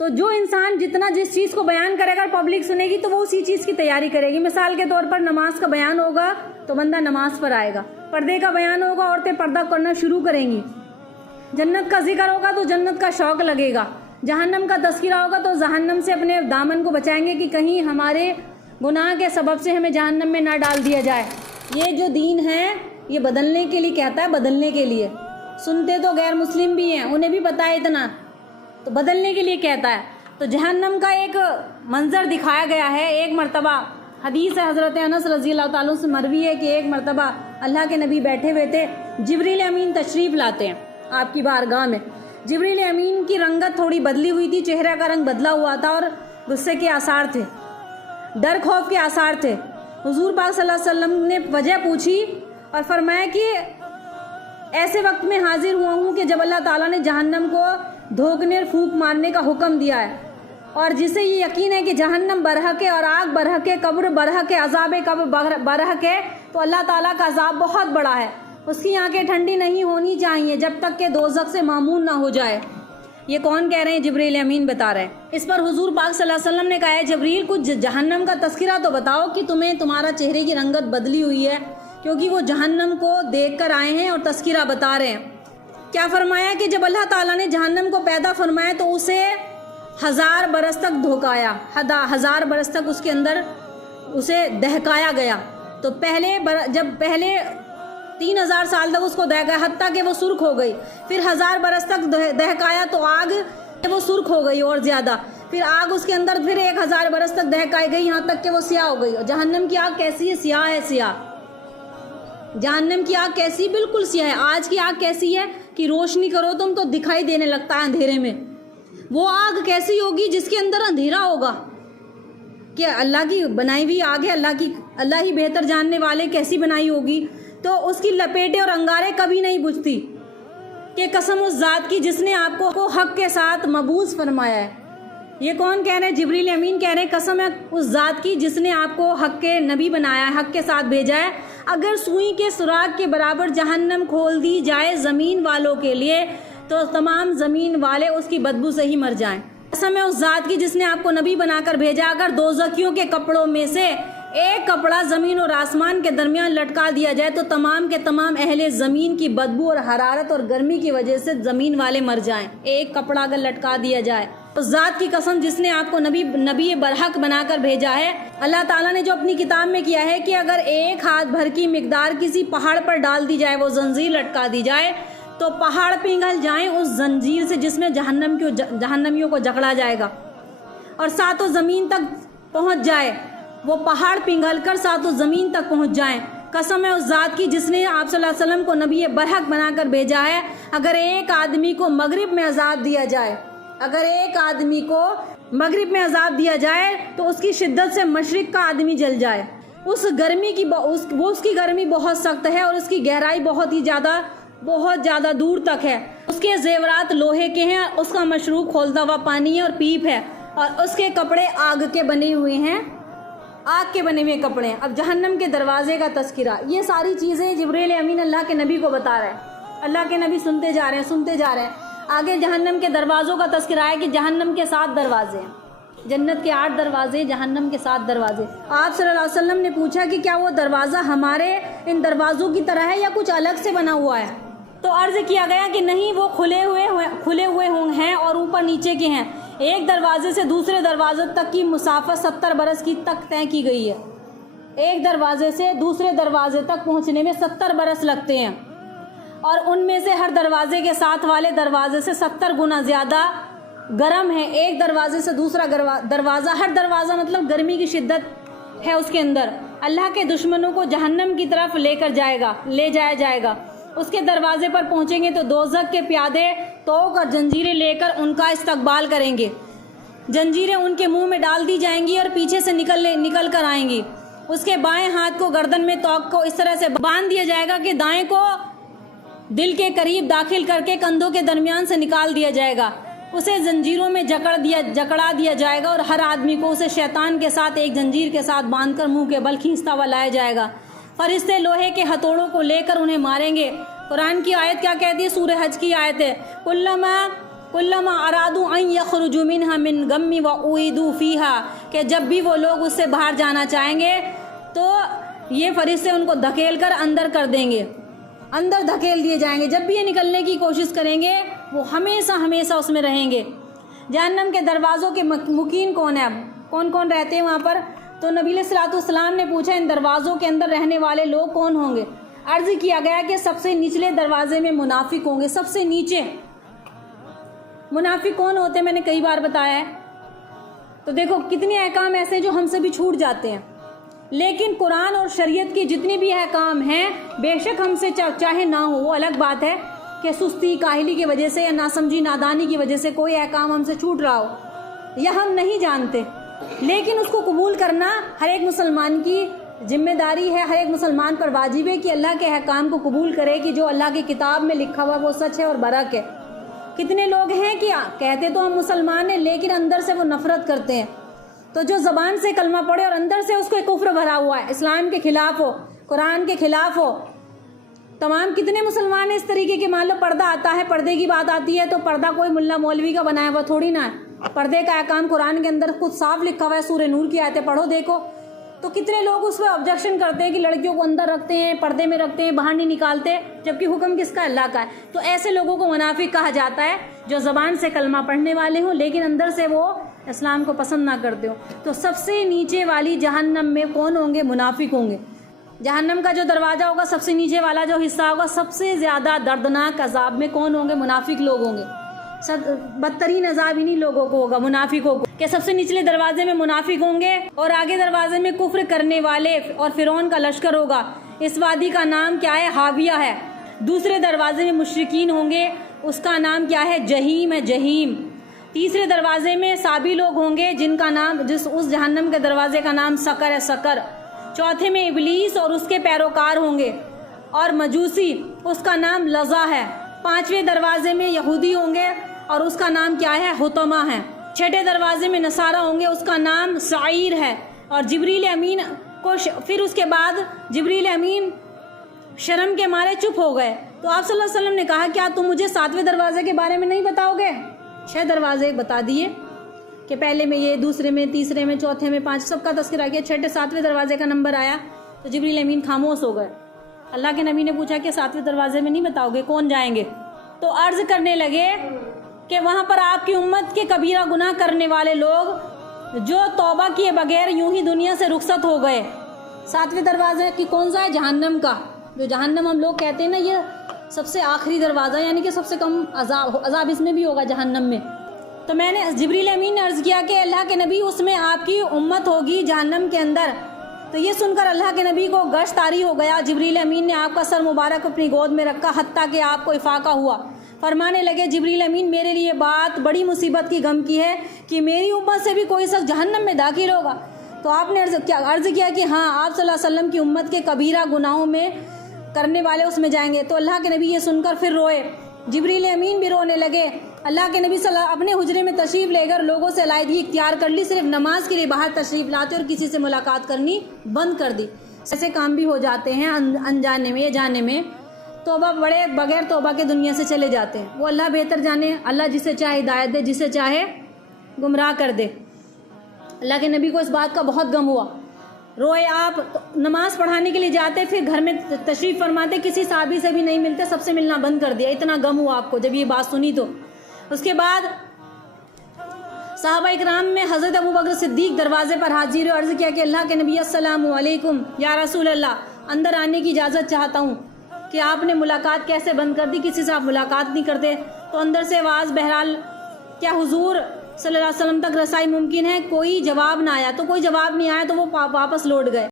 تو جو انسان جتنا جس چیز کو بیان کرے گا پبلک سنے گی تو وہ اسی چیز کی تیاری کرے گی. مثال کے طور پر نماز کا بیان ہوگا تو بندہ نماز پر آئے گا. پردے کا بیان ہوگا عورتیں پردہ کرنا شروع کریں گی. جنت کا ذکر ہوگا تو جنت کا شوق لگے گا. جہنم کا تذکرہ ہوگا تو جہنم سے اپنے دامن کو بچائیں گے کہ کہیں ہمارے گناہ کے سبب سے ہمیں جہنم میں نہ ڈال دیا جائے. یہ جو دین ہے یہ بدلنے کے لیے کہتا ہے, بدلنے کے لیے. سنتے تو غیر مسلم بھی ہیں, انہیں بھی پتہ ہے اتنا, تو بدلنے کے لیے کہتا ہے. تو جہنم کا ایک منظر دکھایا گیا ہے. ایک مرتبہ حدیث ہے حضرت انس رضی اللہ تعالیٰ سے مروی ہے کہ ایک مرتبہ اللہ کے نبی بیٹھے ہوئے تھے, جبریل امین تشریف لاتے ہیں آپ کی بارگاہ میں. جبریل امین کی رنگت تھوڑی بدلی ہوئی تھی, چہرہ کا رنگ بدلا ہوا تھا اور غصے کے آثار تھے, ڈر خوف کے آثار تھے. حضور پاک صلی اللہ علیہ وسلم نے وجہ پوچھی اور فرمایا کہ ایسے وقت میں حاضر ہوا ہوں کہ جب اللہ تعالیٰ نے جہنم کو دھوکنے اور پھونک مارنے کا حکم دیا ہے, اور جسے یہ یقین ہے کہ جہنم برحق ہے اور آگ برحق ہے, قبر برحق ہے, عذاب قبر برحق ہے, تو اللہ تعالیٰ کا عذاب بہت بڑا ہے. اس کی آنکھیں ٹھنڈی نہیں ہونی چاہیے جب تک کہ دوزخ سے معمون نہ ہو جائے. یہ کون کہہ رہے ہیں؟ جبریل امین بتا رہے ہیں. اس پر حضور پاک صلی اللہ علیہ وسلم نے کہا ہے جبریل کچھ جہنم کا تذکرہ تو بتاؤ کہ تمہارا چہرے کی رنگت بدلی ہوئی ہے, کیونکہ وہ جہنم کو دیکھ کر آئے ہیں اور تذکرہ بتا رہے ہیں. کیا فرمایا کہ جب اللہ تعالیٰ نے جہنم کو پیدا فرمایا تو اسے 1000 برس تک دھوکایا, 1000 برس تک اس کے اندر اسے دہکایا گیا. تو پہلے 3000 سال تک اس کو دہکایا حتیٰ کہ وہ سرخ ہو گئی. پھر 1000 برس تک دہکایا تو آگ وہ سرخ ہو گئی اور زیادہ. پھر آگ اس کے اندر پھر 1000 برس تک دہکائی گئی یہاں تک کہ وہ سیاہ ہو گئی. اور جہنم کی آگ کیسی ہے؟ سیاہ ہے. سیاہ جہنم کی آگ کیسی؟ بالکل سیاہ ہے. آج کی آگ کیسی ہے کہ روشنی کرو تم تو دکھائی دینے لگتا ہے اندھیرے میں. وہ آگ کیسی ہوگی جس کے اندر اندھیرا ہوگا؟ کہ اللہ کی بنائی ہوئی آگ ہے, اللہ ہی بہتر جاننے والے کیسی بنائی ہوگی. تو اس کی لپیٹیں اور انگاریں کبھی نہیں بجھتی. کہ قسم اس ذات کی جس نے آپ کو حق کے ساتھ مبعوث فرمایا ہے. یہ کون کہہ رہے ہیں؟ جبریل امین کہہ رہے ہیں قسم ہے اس ذات کی جس نے آپ کو حق کے نبی بنایا ہے, حق کے ساتھ بھیجا ہے. اگر سوئی کے سراغ کے برابر جہنم کھول دی جائے زمین والوں کے لیے تو تمام زمین والے اس کی بدبو سے ہی مر جائیں. قسم ہے اس ذات کی جس نے آپ کو نبی بنا کر بھیجا, اگر دوزخیوں کے کپڑوں میں سے ایک کپڑا زمین اور آسمان کے درمیان لٹکا دیا جائے تو تمام کے تمام اہل زمین کی بدبو اور حرارت اور گرمی کی وجہ سے زمین والے مر جائیں. ایک کپڑا اگر لٹکا دیا جائے. اس ذات کی قسم جس نے آپ کو نبی برحق بنا کر بھیجا ہے. اللہ تعالیٰ نے جو اپنی کتاب میں کیا ہے کہ اگر ایک ہاتھ بھر کی مقدار کسی پہاڑ پر ڈال دی جائے, وہ زنجیر لٹکا دی جائے تو پہاڑ پگھل جائیں اس زنجیر سے جس میں جہنمیوں کو جکڑا جائے گا اور ساتوں زمین تک پہنچ جائے. وہ پہاڑ پگھل کر ساتوں زمین تک پہنچ جائیں. قسم ہے اس ذات کی جس نے آپ صلی اللہ علیہ وسلم کو نبی برحق بنا کر بھیجا ہے. اگر ایک آدمی کو مغرب میں عذاب دیا جائے, اگر ایک آدمی کو مغرب میں عذاب دیا جائے تو اس کی شدت سے مشرق کا آدمی جل جائے. اس کی گرمی بہت سخت ہے اور اس کی گہرائی بہت زیادہ دور تک ہے. اس کے زیورات لوہے کے ہیں, اس کا مشروب کھولتا ہوا پانی ہے اور پیپ ہے, اور اس کے کپڑے آگ کے بنے ہوئے ہیں, آگ کے بنے ہوئے کپڑے ہیں. اب جہنم کے دروازے کا تذکرہ, یہ ساری چیزیں جبریل امین اللہ کے نبی کو بتا رہے ہیں. اللہ کے نبی سنتے جا رہے ہیں. آگے جہنم کے دروازوں کا تذکرہ ہے کہ جہنم کے 7 دروازے ہیں, جنت کے 8 دروازے, جہنم کے 7 دروازے. آپ صلی اللہ علیہ وسلم نے پوچھا کہ کیا وہ دروازہ ہمارے ان دروازوں کی طرح ہے یا کچھ الگ سے بنا ہوا ہے؟ تو عرض کیا گیا کہ نہیں, وہ کھلے ہوئے ہیں اور اوپر نیچے کے ہیں. ایک دروازے سے دوسرے دروازے تک کی مسافت 70 برس کی تک طے کی گئی ہے. ایک دروازے سے دوسرے دروازے تک پہنچنے میں 70 برس لگتے ہیں, اور ان میں سے ہر دروازے کے ساتھ والے دروازے سے 70 گنا زیادہ گرم ہے. ایک دروازے سے دوسرا دروازہ, ہر دروازہ مطلب گرمی کی شدت ہے اس کے اندر. اللہ کے دشمنوں کو جہنم کی طرف لے جایا جائے گا. اس کے دروازے پر پہنچیں گے تو دوزخ کے پیادے توق اور جنجیریں لے کر ان کا استقبال کریں گے. جنجیریں ان کے منہ میں ڈال دی جائیں گی اور پیچھے سے نکل کر آئیں گی. اس کے بائیں ہاتھ کو گردن میں توق کو اس طرح سے باندھ دیا جائے گا کہ دائیں کو دل کے قریب داخل کر کے کندھوں کے درمیان سے نکال دیا جائے گا. اسے زنجیروں میں جکڑا دیا جائے گا اور ہر آدمی کو اسے شیطان کے ساتھ ایک زنجیر کے ساتھ باندھ کر منہ کے بل کھینچتا ہوا لایا جائے گا. فرشتے لوہے کے ہتھوڑوں کو لے کر انہیں ماریں گے. قرآن کی آیت کیا کہتی ہے؟ سورہ حج کی آیت ہے, کلما कुल्लमा अरादू अन यखरुजू मिन्हा मिन गम्मी व उईदू फीहा, कि जब भी वो लोग उससे बाहर जाना चाहेंगे तो ये फरिश्ते उनको धकेल कर अंदर कर देंगे, अंदर धकेल दिए जाएंगे। जब भी ये निकलने की कोशिश करेंगे वो हमेशा हमेशा उसमें रहेंगे। जहन्नम के दरवाज़ों के मुकीन कौन है, अब कौन कौन रहते हैं वहाँ पर? तो नबी अलैहिस्सलाम ने पूछा इन दरवाज़ों के अंदर रहने वाले लोग कौन होंगे? अर्ज़ किया गया कि सबसे निचले दरवाजे में मुनाफिक होंगे। सबसे नीचे मुनाफिक कौन होते हैं मैंने कई बार बताया है। तो देखो कितने अहकाम ऐसे जो हमसे भी छूट जाते हैं, लेकिन कुरान और शरीयत की जितनी भी अहकाम हैं बेशक हमसे चाहे ना हो, वो अलग बात है कि सुस्ती काहिली की वजह से या नासमझी नादानी की वजह से कोई अहकाम हमसे छूट रहा हो या हम नहीं जानते, लेकिन उसको कबूल करना हर एक मुसलमान की जिम्मेदारी है। हर एक मुसलमान पर वाजिब है कि अल्लाह के अहकाम को कबूल करे कि जो अल्लाह की किताब में लिखा हुआ वो सच है और बरक है। कितने लोग हैं कि कहते तो हम मुसलमान हैं लेकिन अंदर से वो नफरत करते हैं। तो जो ज़बान से कलमा पढ़े और अंदर से उसको कुफ्र भरा हुआ है, इस्लाम के ख़िलाफ़ हो, कुरान के ख़िलाफ़ हो, तमाम कितने मुसलमान इस तरीके के, मान लो पर्दा आता है, पर्दे की बात आती है तो पर्दा कोई मुल्ला मौलवी का बनाया हुआ थोड़ी ना है। पर्दे का अहकाम कुरान के अंदर कुछ साफ लिखा हुआ है, सूरह नूर की आयतें पढ़ो देखो। तो कितने लोग उस पर ऑब्जेक्शन करते हैं कि लड़कियों को अंदर रखते हैं, पर्दे में रखते हैं, बाहर नहीं निकालते, जबकि हुक्म किसका? अल्लाह का है। तो ऐसे लोगों को मुनाफिक कहा जाता है जो ज़बान से कलमा पढ़ने वाले हों लेकिन अंदर से वो इस्लाम को पसंद ना करते हो। तो सबसे नीचे वाली जहन्नम में कौन होंगे? मुनाफिक होंगे। जहन्नम का जो दरवाज़ा होगा, सबसे नीचे वाला जो हिस्सा होगा, सबसे ज़्यादा दर्दनाक अजाब में कौन होंगे? मुनाफिक लोग होंगे। सब बदतरीन अजाब इन्हीं लोगों को होगा, मुनाफिकों को, कि सबसे निचले दरवाजे में मुनाफिक होंगे और आगे दरवाजे में कुफ्र करने वाले और फिरौन का लश्कर होगा। इस वादी का नाम क्या है? हाविया है। दूसरे दरवाजे में मुशरिकीन होंगे, उसका नाम क्या है? जहीम है, जहीम। तीसरे दरवाजे में साबी लोग होंगे जिनका नाम, उस जहन्नम के दरवाजे का नाम सकर है, सकर। चौथे में इबलीस और उसके पैरोकार होंगे और मजूसी, उसका नाम लज़ा है। पांचवें दरवाजे में यहूदी होंगे और उसका नाम क्या है? हुतमा है। छठे दरवाजे में नसारा होंगे, उसका नाम साइर है। और जिब्रील अमीन को फिर उसके बाद जिब्रील अमीन शर्म के मारे चुप हो गए। तो आप सल्लल्लाहु अलैहि वसल्लम ने कहा क्या तुम मुझे 7वें दरवाजे के बारे में नहीं बताओगे? 6 दरवाजे बता दिए कि पहले में ये, दूसरे में, तीसरे में, चौथे में, 5 सबका तस्करा किया। 6ठे 7वें दरवाजे का नंबर आया तो जिब्रील अमीन खामोश हो गए। अल्लाह के नबी ने पूछा कि 7वें दरवाजे में नहीं बताओगे, कौन जाएंगे? तो अर्ज करने लगे कि वहाँ पर आपकी उम्मत के कबीरा गुनाह करने वाले लोग जो तौबा किए बगैर यूं ही दुनिया से रुखसत हो गए। 7वें दरवाजे की कौन सा है? जहन्नम का। जो जहन्नम हम लोग कहते हैं ना, ये सबसे आखिरी दरवाज़ा, यानी कि सबसे कम अजाब इसमें भी होगा जहन्नम में। तो मैंने जिब्रील अमीन ने अर्ज़ किया कि अल्लाह के नबी उसमें आपकी उम्मत होगी जहन्नम के अंदर। तो ये सुनकर अल्लाह के नबी को गश तारी हो गया। जिब्रील अमीन ने आपका सर मुबारक अपनी गोद में रखा, हत्ता कि आपको इफाका हुआ। फरमाने लगे जिब्रील अमीन मेरे लिए बात बड़ी मुसीबत की गम की है कि मेरी उम्मत से भी कोई शख्स जहन्नम में दाखिल होगा। तो आपने अर्ज़ किया कि हाँ, आप सल्लल्लाहु अलैहि वसल्लम की उम्मत के कबीरा गुनाहों में करने वाले उसमें जाएंगे। तो अल्लाह के नबी ये सुनकर फिर रोए, जिब्रील अमीन भी रोने लगे। अल्लाह के नबी अपने हुजरे में तशरीफ़ लेकर लोगों से अलाइदगी इख्तियार कर ली, सिर्फ नमाज के लिए बाहर तशरीफ़ लाते और किसी से मुलाकात करनी बंद कर दी। ऐसे काम भी हो जाते हैं अनजाने में या जाने में। तौबा बड़े बगैर तौबा के दुनिया से चले जाते हैं। वो अल्लाह बेहतर जाने, अल्लाह जिसे चाहे हिदायत दे, जिसे चाहे गुमराह कर दे। अल्लाह के नबी को इस बात का बहुत गम हुआ, रोए। आप तो नमाज पढ़ाने के लिए जाते, फिर घर में तशरीफ़ फरमाते, किसी साहबी से भी नहीं मिलते, सबसे मिलना बंद कर दिया। इतना गम हुआ आपको जब ये बात सुनी। तो उसके बाद सहाबा इकराम में हज़रत अबू बकर सिद्दीक दरवाजे पर हाजिर अर्ज़ किया कि अल्लाह के नबी अस्सलामु अलैकुम या रसूल अल्लाह, अंदर आने की इजाज़त चाहता हूँ। कि आपने मुलाकात कैसे बंद कर दी, किसी से आप मुलाकात नहीं करते? तो अंदर से आवाज़, बहरहाल क्या हुजूर सल्लल्लाहु अलैहि वसल्लम तक रसाई मुमकिन है? कोई जवाब ना आया। तो कोई जवाब नहीं आया तो वो वापस लौट गए।